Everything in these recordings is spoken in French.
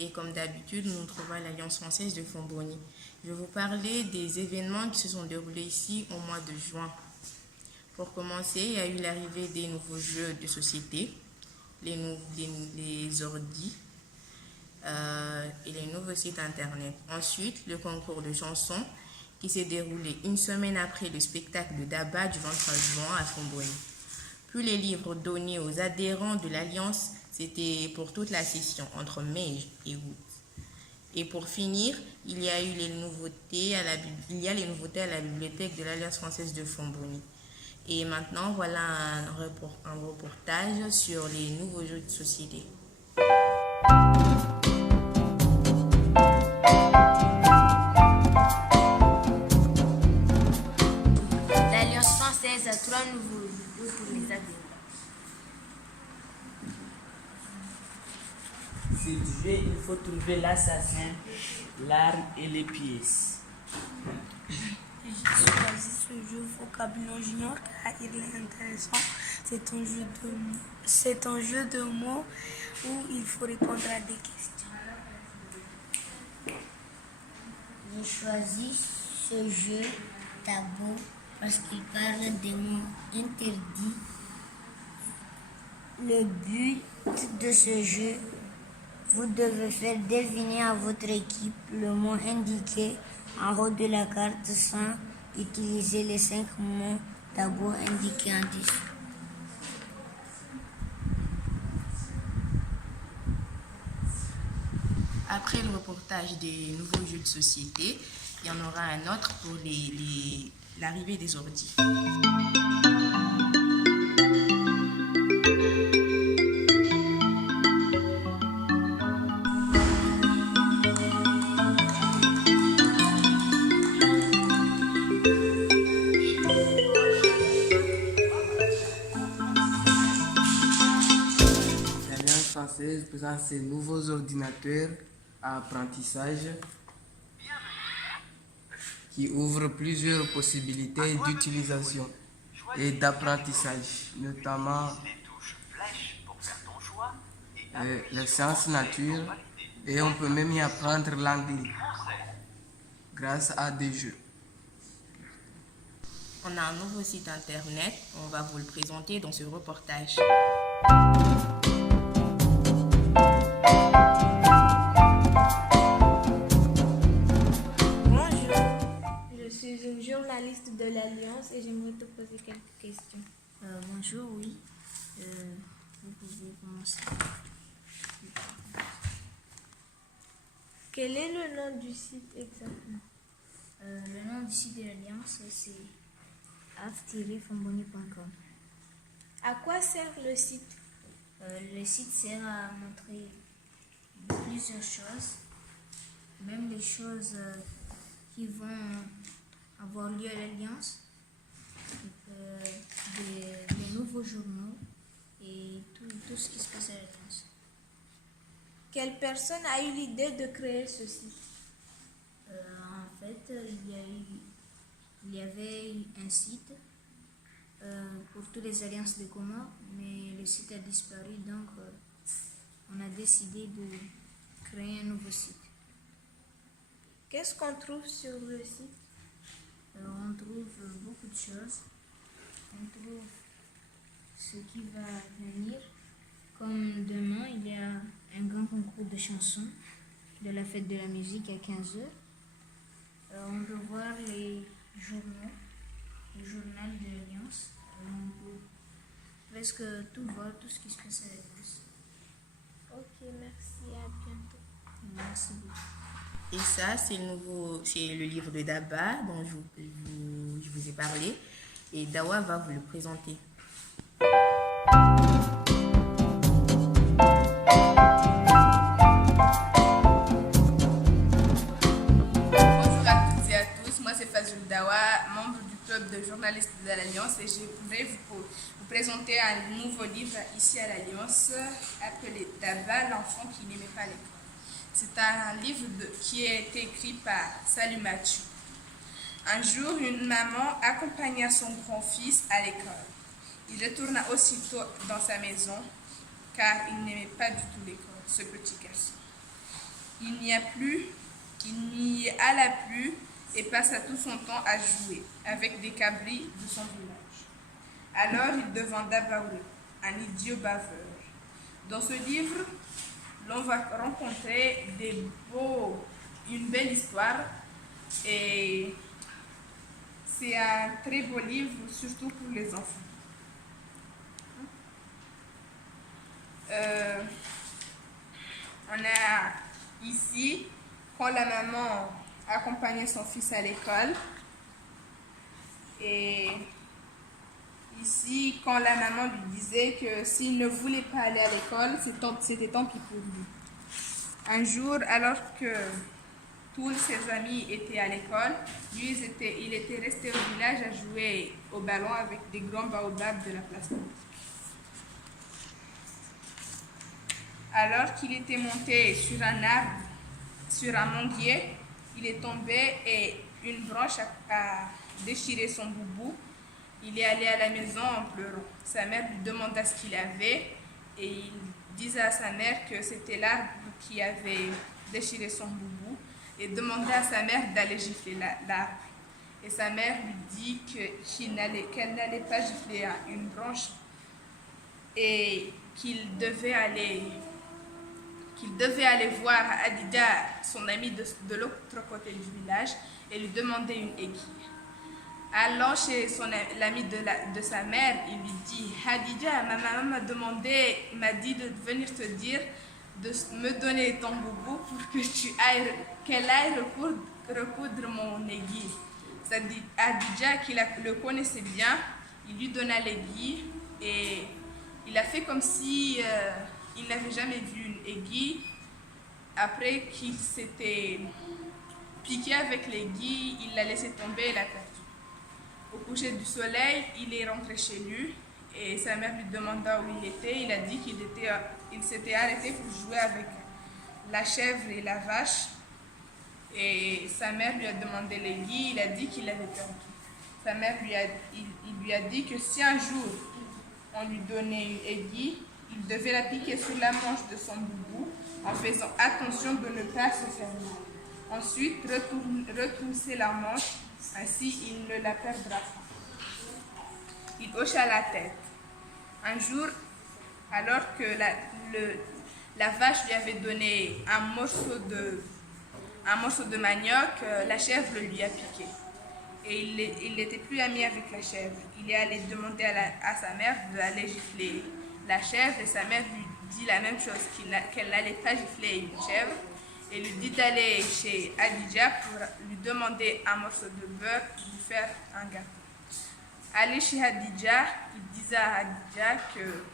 Et comme d'habitude, nous nous trouvons à l'Alliance française de Fomboni. Je vais vous parler des événements qui se sont déroulés ici au mois de juin. Pour commencer, il y a eu l'arrivée des nouveaux jeux de société, les ordi et les nouveaux sites internet. Ensuite, le concours de chansons qui s'est déroulé une semaine après le spectacle de Daba du 23 juin à Fomboni. Puis les livres donnés aux adhérents de l'Alliance, c'était pour toute la session, entre mai et août. Et pour finir, il y a eu les nouveautés à la bibliothèque de l'Alliance française de Fomboni. Et maintenant, voilà un reportage sur les nouveaux jeux de société. L'Alliance française a 3 nouveaux jeux pour les adhérents. Sur le jeu, il faut trouver l'assassin, l'arme et les pièces. J'ai choisi ce jeu Vocabulaire Junior car il est intéressant. C'est un jeu de mots où il faut répondre à des questions. J'ai choisi ce jeu Tabou parce qu'il parle des mots interdits. Le but de ce jeu, vous devez faire deviner à votre équipe le mot indiqué en haut de la carte sans utiliser les 5 mots tabous indiqués en dessous. Après le reportage des nouveaux jeux de société, il y en aura un autre pour l'arrivée des ordis. L'Alliance française présente ses nouveaux ordinateurs à apprentissage qui ouvrent plusieurs possibilités d'utilisation et d'apprentissage, notamment les sciences nature, et on peut même y apprendre l'anglais grâce à des jeux. On a un nouveau site internet, on va vous le présenter dans ce reportage. Bonjour, je suis une journaliste de l'Alliance et j'aimerais te poser quelques questions. Bonjour, oui. Vous pouvez commencer. Quel est le nom du site exactement? Le nom du site de l'Alliance, c'est af-fomboni.com. À quoi sert le site? Le site sert à montrer plusieurs choses, même les choses qui vont avoir lieu à l'Alliance, des nouveaux journaux et tout ce qui se passe à l'Alliance. Quelle personne a eu l'idée de créer ce site? En fait, il y avait un site pour toutes les alliances de Comores, mais le site a disparu, donc on a décidé de créer un nouveau site. Qu'est-ce qu'on trouve sur le site? On trouve beaucoup de choses. On trouve ce qui va venir. Comme demain, il y a un grand concours de chansons de la fête de la musique à 15h. On peut voir les journaux, le journal de l'Alliance. On peut presque tout voir, tout ce qui se passe à l'Alliance. Ok, merci, à bientôt. Merci beaucoup. Et ça, c'est le livre de Daba dont je vous ai parlé. Et Dawa va vous le présenter. Bonjour à toutes et à tous, moi c'est Fazul Dawa, membre du club de journalistes de l'Alliance, et je voudrais vous présenter un nouveau livre ici à l'Alliance appelé Daba, l'enfant qui n'aimait pas l'école. C'est un livre qui a été écrit par Salut Mathieu. Un jour, une maman accompagna son grand-fils à l'école. Il retourna aussitôt dans sa maison car il n'aimait pas du tout l'école, ce petit garçon. Il n'y alla plus et passa tout son temps à jouer avec des cabris de son village. Alors il demanda Baouré, un idiot baveur. Dans ce livre, l'on va rencontrer une belle histoire et c'est un très beau livre, surtout pour les enfants. On a ici, quand la maman accompagnait son fils à l'école, et ici, quand la maman lui disait que s'il ne voulait pas aller à l'école, c'était tant pis pour lui. Un jour, alors que tous ses amis étaient à l'école, lui, il était resté au village à jouer au ballon avec des grands baobabs de la place publique. Alors qu'il était monté sur un arbre, sur un manguier, il est tombé et une branche a déchiré son boubou. Il est allé à la maison en pleurant. Sa mère lui demanda ce qu'il avait et il disait à sa mère que c'était l'arbre qui avait déchiré son boubou et demanda à sa mère d'aller gifler l'arbre. Et sa mère lui dit qu'elle n'allait pas gifler une branche et qu'il devait aller voir Hadija, son amie de l'autre côté du village, et lui demander une aiguille. Allant chez l'ami de sa mère, il lui dit « Hadija, ma maman m'a dit de venir te dire de me donner ton boubou pour que qu'elle aille recoudre mon aiguille. » Hadija, qui le connaissait bien, il lui donna l'aiguille et il a fait comme si il n'avait jamais vu une aiguille. Après qu'il s'était piqué avec l'aiguille, il l'a laissé tomber et l'a perdue. Au coucher du soleil, il est rentré chez lui et sa mère lui demanda où il était. Il a dit qu'il s'était arrêté pour jouer avec la chèvre et la vache. Et sa mère lui a demandé l'aiguille, il a dit qu'il l'avait perdue. Sa mère lui a dit que si un jour on lui donnait une aiguille, il devait la piquer sur la manche de son boubou en faisant attention de ne pas se faire mal. Ensuite, retrousser la manche, ainsi il ne la perdra pas. Il hocha la tête. Un jour, alors que la vache lui avait donné un morceau de manioc, la chèvre lui a piqué. Et il n'était plus ami avec la chèvre. Il est allé demander à sa mère d'aller gifler la chèvre et sa mère lui dit la même chose, qu'elle n'allait pas gifler une chèvre et lui dit d'aller chez Hadija pour lui demander un morceau de beurre pour lui faire un gâteau. Aller chez Hadija, il disait à Hadija que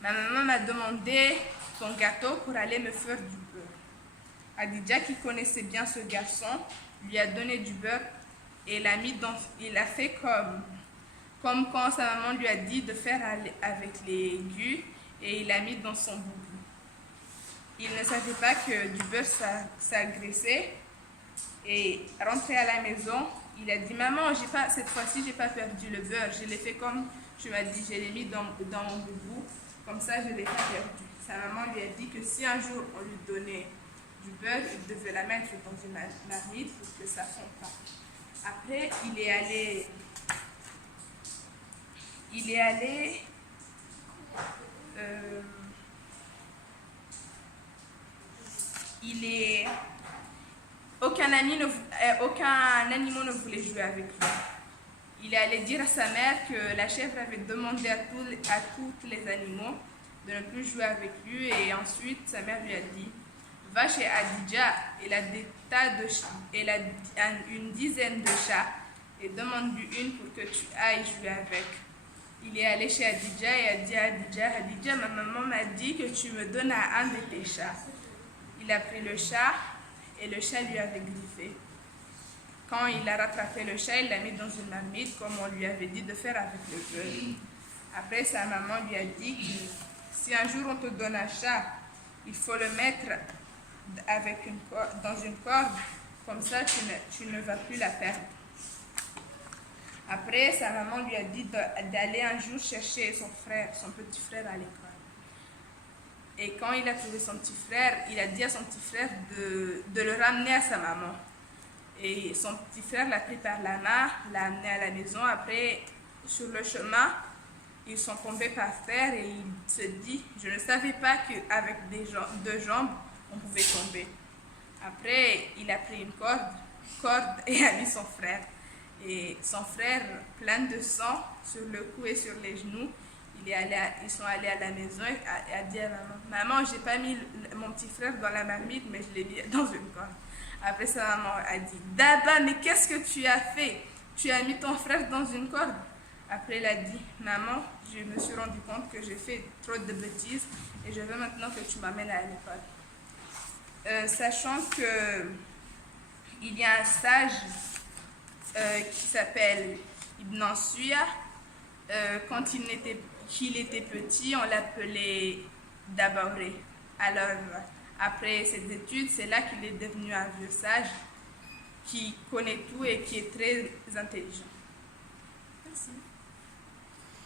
ma maman m'a demandé ton gâteau pour aller me faire du beurre. Hadija, qui connaissait bien ce garçon, lui a donné du beurre et il a fait comme quand sa maman lui a dit de faire avec les aiguilles et il l'a mis dans son boubou. Il ne savait pas que du beurre ça graissait et rentré à la maison, il a dit « Maman, cette fois-ci, j'ai pas perdu le beurre, je l'ai fait comme tu m'as dit, je l'ai mis dans mon boubou, comme ça je l'ai pas perdu. » Sa maman lui a dit que si un jour on lui donnait du beurre, il devait la mettre dans une marmite pour que ça ne fonde pas. Après, il est allé aucun animal ne voulait jouer avec lui. Il est allé dire à sa mère que la chèvre avait demandé à tous les animaux de ne plus jouer avec lui et ensuite sa mère lui a dit « Va chez Hadija, elle a une dizaine de chats et demande-lui une pour que tu ailles jouer avec. » Il est allé chez Hadija et a dit à Hadija, ma maman m'a dit que tu me donnes à un de tes chats. Il a pris le chat et le chat lui avait griffé. Quand il a rattrapé le chat, il l'a mis dans une marmite comme on lui avait dit de faire avec le beurre. Après, sa maman lui a dit que si un jour on te donne un chat, il faut le mettre dans une corde, comme ça tu ne vas plus la perdre. Après, sa maman lui a dit d'aller un jour chercher son petit frère à l'école. Et quand il a trouvé son petit frère, il a dit à son petit frère de le ramener à sa maman. Et son petit frère l'a pris par la main, l'a amené à la maison. Après, sur le chemin, ils sont tombés par terre et il se dit, je ne savais pas qu'avec deux jambes, on pouvait tomber. Après, il a pris une corde et a mis son frère. Et son frère, plein de sang sur le cou et sur les genoux, ils sont allés à la maison et a dit à maman, j'ai pas mis mon petit frère dans la marmite, mais je l'ai mis dans une corde. Après, sa maman a dit, Daba, mais qu'est-ce que tu as fait? Tu as mis ton frère dans une corde? Après, il a dit, maman, je me suis rendu compte que j'ai fait trop de bêtises et je veux maintenant que tu m'amènes à l'école. Sachant que il y a un sage qui s'appelle Ibn Ansuya. Quand il était petit, on l'appelait Dabaoré. Alors, après ses études, c'est là qu'il est devenu un vieux sage qui connaît tout et qui est très intelligent. Merci.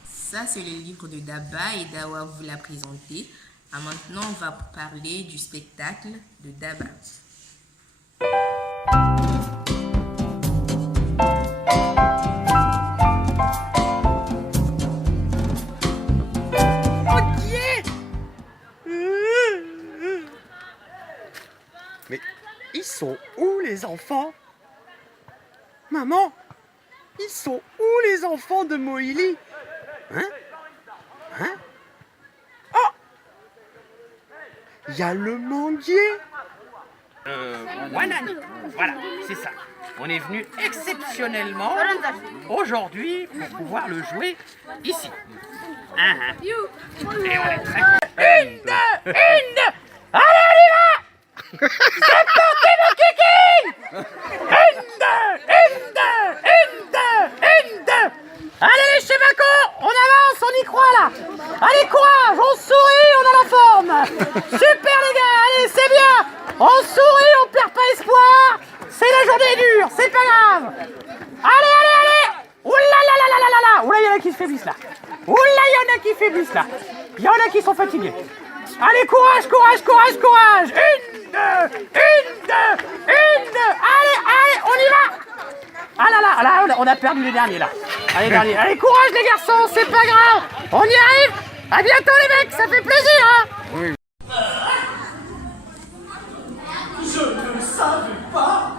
Ça, c'est le livre de Daba et Dawa vous l'a présenté. Maintenant, on va parler du spectacle de Daba. Mais ils sont où les enfants? Maman, ils sont où les enfants de Moïli? Hein? Oh! Il y a le manguier. Wanani, voilà, c'est ça. On est venu exceptionnellement aujourd'hui pour pouvoir le jouer ici. Et on est très... Une, deux! Allez, on y va! C'est parti, mon kiki! Une, deux! Allez, les chevacos, on avance, on y croit là! Allez, courage, on sourit, on a la forme! Super, les gars, allez, c'est bien! On sourit, on perd pas espoir! C'est la journée dure, c'est pas grave! Allez! Oula, il y en a qui se faiblissent là! Il y en a qui sont fatigués! Allez, courage! Une, deux! Allez, on y va! Ah là, on a perdu les derniers là. Allez, courage les garçons, c'est pas grave, on y arrive. À bientôt les mecs, ça fait plaisir, hein. Oui. Je ne savais pas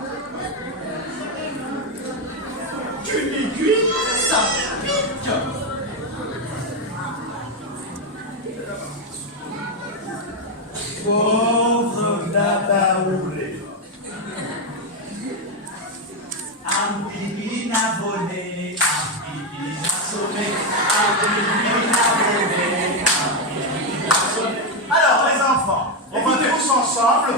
qu'une aiguille, ça pique. Pauvre Dabaoré. Ampilina volé, ampilina sonné, ampilina volé, ampilina sonné. Alors les enfants, on va tous ensemble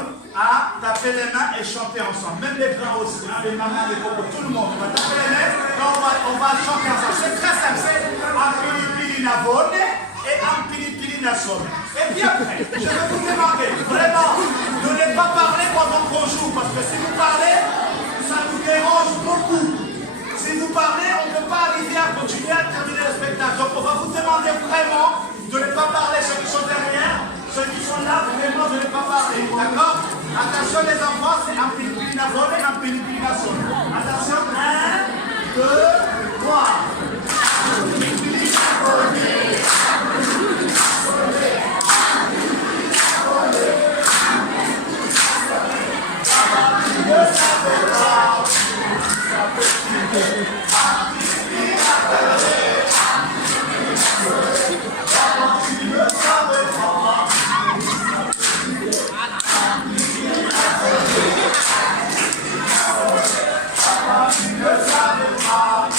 taper les mains et chanter ensemble. Même les grands aussi, les mamans, les cocos, tout le monde. On va taper les mains et on va chanter ensemble. C'est très simple, c'est ampilina volé et ampilina sonné. Et puis après, je vais vous demander, vraiment, ne pas parler pendant qu'on joue, parce que si vous parlez, ça nous dérange beaucoup. Si vous parlez, on ne peut pas arriver à continuer à terminer le spectacle. Donc on va vous demander vraiment de ne pas parler, ceux qui sont derrière, ceux qui sont là, vraiment de ne pas parler. D'accord? Attention les enfants, c'est un pilipilina volé, un pilipilina sonné. Attention, 1, 2, 3. Pilipilina volé, pilipilina volé, pilipilina volé, pilipilina volé. Tu ne savais pas.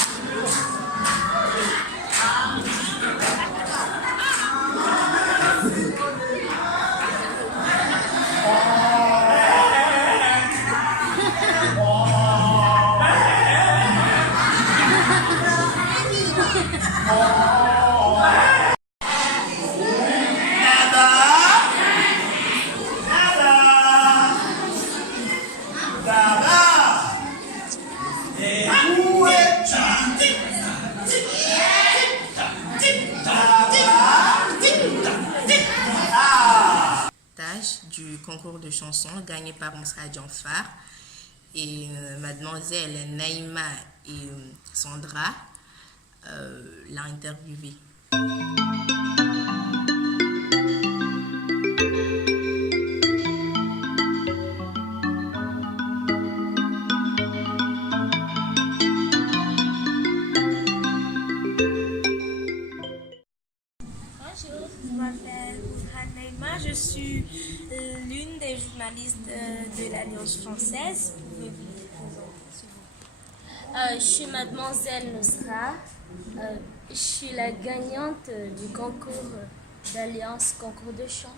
concours de chansons gagné par Moussa Djanfar. Et mademoiselle Naïma et Sandra l'a interviewé. Bonjour, je m'appelle Oudhan Naïma, je suis l'une des journalistes de l'Alliance française. Je suis mademoiselle Nosra, je suis la gagnante du concours d'Alliance, concours de chant.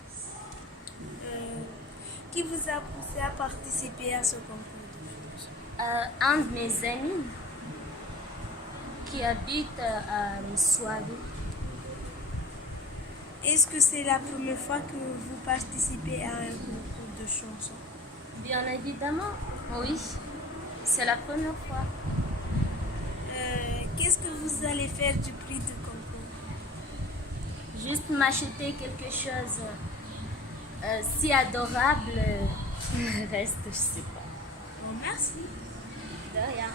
Qui vous a poussé à participer à ce concours de chant? Un de mes amis qui habite à Mswabi. Est-ce que c'est la première fois que vous participez à un concours de chansons? Bien évidemment, oui, c'est la première fois. Qu'est-ce que vous allez faire du prix du concours? Juste m'acheter quelque chose si adorable, le reste, je sais pas. Bon, merci. De rien.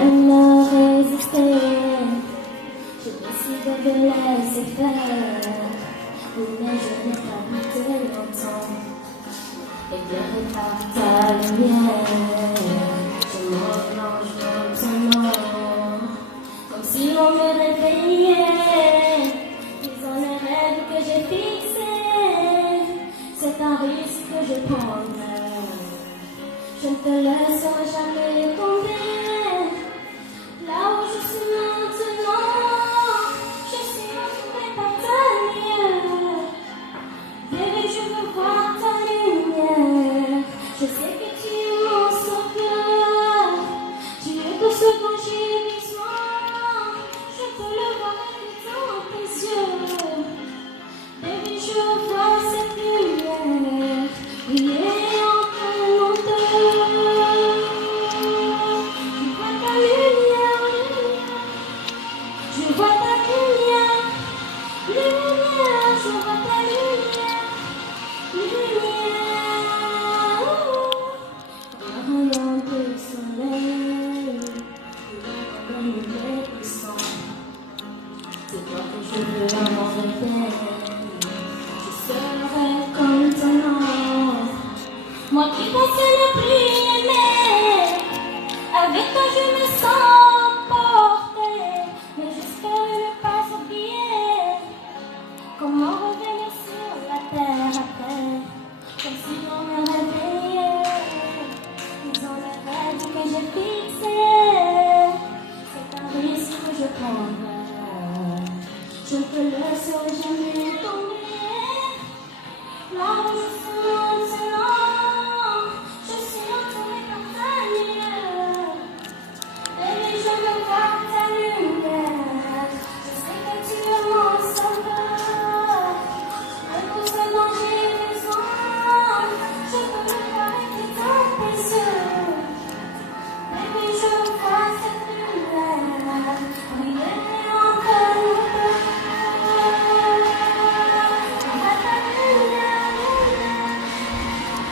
Elle résisté, je décide de laisser faire. Mais je n'ai pas goûté longtemps et de réparer ta lumière. Je me relance maintenant, comme si on me réveillait. Disant les rêves que j'ai fixés, c'est un risque que je prendrai. Je ne te laisserai jamais tomber. Là où je suis maintenant, je suis entourée par ta lumière. Bébé, je veux voir ta lumière. Je sais que tu es mon sauveur. Tu es tout ce dont j'ai besoin. Je peux le voir dans tes yeux. Bébé, je vois cette lumière briller entre nous deux. Je vois ta lumière, lumière, je vois ta lumière, lumière. Un rayon de soleil, une lumière puissante. C'est toi que je veux à mon réveil. Je serai comme ton ange. Moi qui pensais ne plus aimer, avec toi je me sens portée. Mais j'espère ne pas oublier comment revenir sur la terre après. Comme si on me réveillait, disant les rêves que j'ai fixés. C'est un risque que je prendrai. Je ne te laisserai jamais tomber. Là où je suis maintenant, je suis entourée par ta lumière. Bébé, je veux voir ta lumière. Je sais que tu es mon sauveur. Et pour ce dont j'ai besoin, je peux le voir écrit dans tes yeux. Bébé, je vois cette lumière briller entre nous deux. Je vois ta lumière, lumière.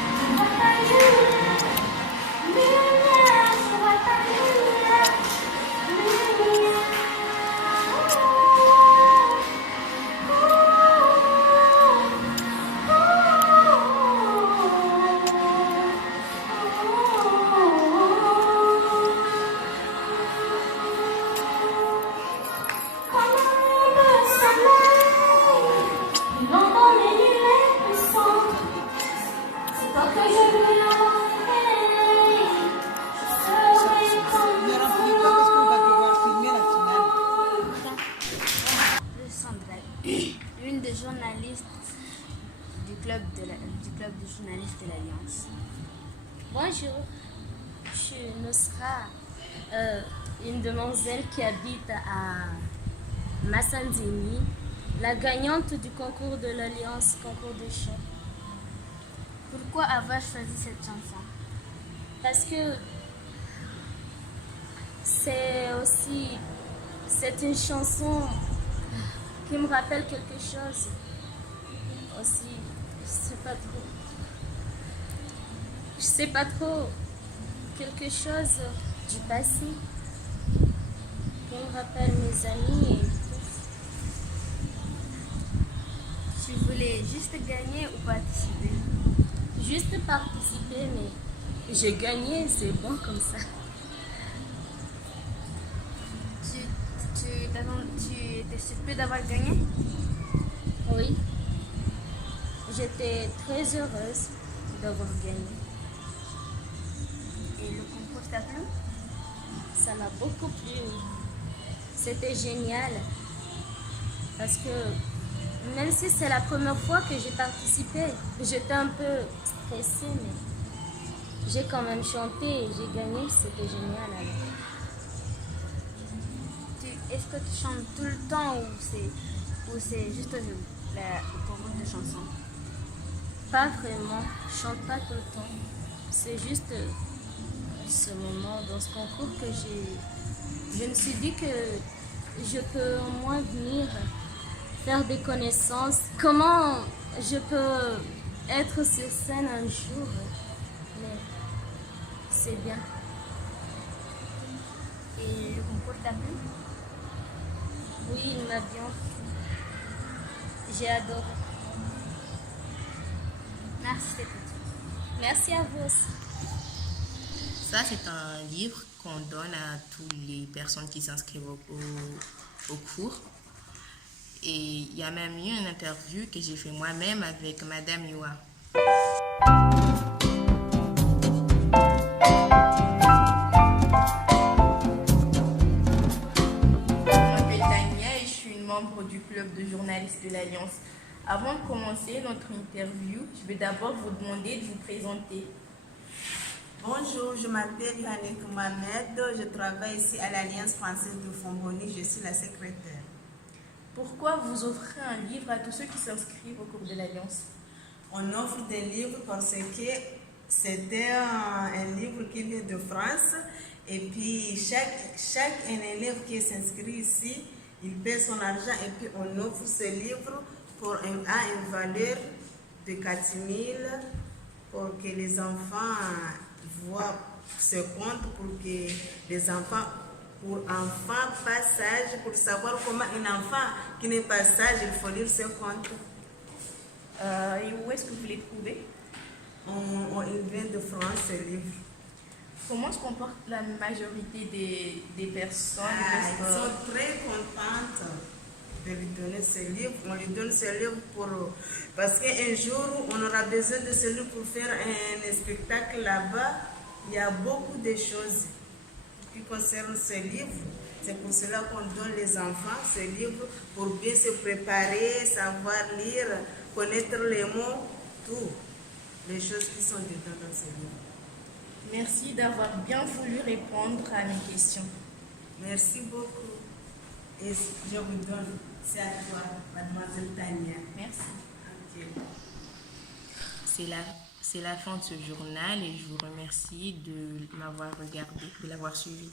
Je vois ta lumière, lumière. Je vois ta lumière, lumière. Comme un soleil, vivant dans les nuées puissantes. C'est toi que je veux l'enlever. Je serai comme Sandra, l'une des journalistes du club de journalistes de l'Alliance. Bonjour, je suis Nosra, une demoiselle qui habite à Massanzini, la gagnante du concours de l'Alliance, concours de chant. Pourquoi avoir choisi cette chanson? Parce que c'est aussi C'est une chanson qui me rappelle quelque chose. Aussi, je sais pas trop. Je sais pas trop. Quelque chose du passé qui me rappelle mes amis et tout. Tu voulais juste gagner ou participer? Juste participer, mais j'ai gagné, c'est bon comme ça. Tu étais surpris d'avoir gagné? Oui. J'étais très heureuse d'avoir gagné. Et le concours t'a plu? Ça m'a beaucoup plu. C'était génial. Parce que même si c'est la première fois que j'ai participé, j'étais un peu stressée, mais j'ai quand même chanté et j'ai gagné. C'était génial alors. Est-ce que tu chantes tout le temps ou c'est juste le concours de chansons? Pas vraiment. Je chante pas tout le temps. C'est juste ce moment dans ce concours que je me suis dit que je peux au moins venir faire des connaissances. Comment je peux être sur scène un jour, mais c'est bien. Et le concours t'a plu? Oui, il m'a bien plu. J'ai adoré. Merci, c'est tout. Merci à vous aussi. Ça, c'est un livre qu'on donne à toutes les personnes qui s'inscrivent au cours. Et il y a même eu une interview que j'ai fait moi-même avec Madame Youa. Je m'appelle Tania et je suis une membre du club de journalistes de l'Alliance. Avant de commencer notre interview, je vais d'abord vous demander de vous présenter. Bonjour, je m'appelle Yannick Mohamed, je travaille ici à l'Alliance française de Fomboni, je suis la secrétaire. Pourquoi vous offrez un livre à tous ceux qui s'inscrivent au cours de l'Alliance? On offre des livres parce que c'était un livre qui vient de France et puis chaque élève qui s'inscrit ici, il paie son argent et puis on offre ce livre à une valeur de 4 000 pour que les enfants voient ce compte, pour que les enfants, pour enfants passage, pour savoir comment un enfant qui n'est pas sage, il faut lire ce compte. Et où est-ce que vous les trouvez? Il vient de France, ce livre. Comment se comporte la majorité des personnes? Ils sont très contentes de lui donner ce livre. On lui donne ce livre parce qu'un jour, on aura besoin de ce livre pour faire un spectacle là-bas. Il y a beaucoup de choses qui concernent ce livre. C'est pour cela qu'on donne les enfants ce livre pour bien se préparer, savoir lire, connaître les mots, tout. Les choses qui sont dedans dans ce livre. Merci d'avoir bien voulu répondre à mes questions. Merci beaucoup. Et je vous donne, c'est à toi, mademoiselle Tania. Merci. Okay. C'est la fin de ce journal et je vous remercie de m'avoir regardé, de l'avoir suivi.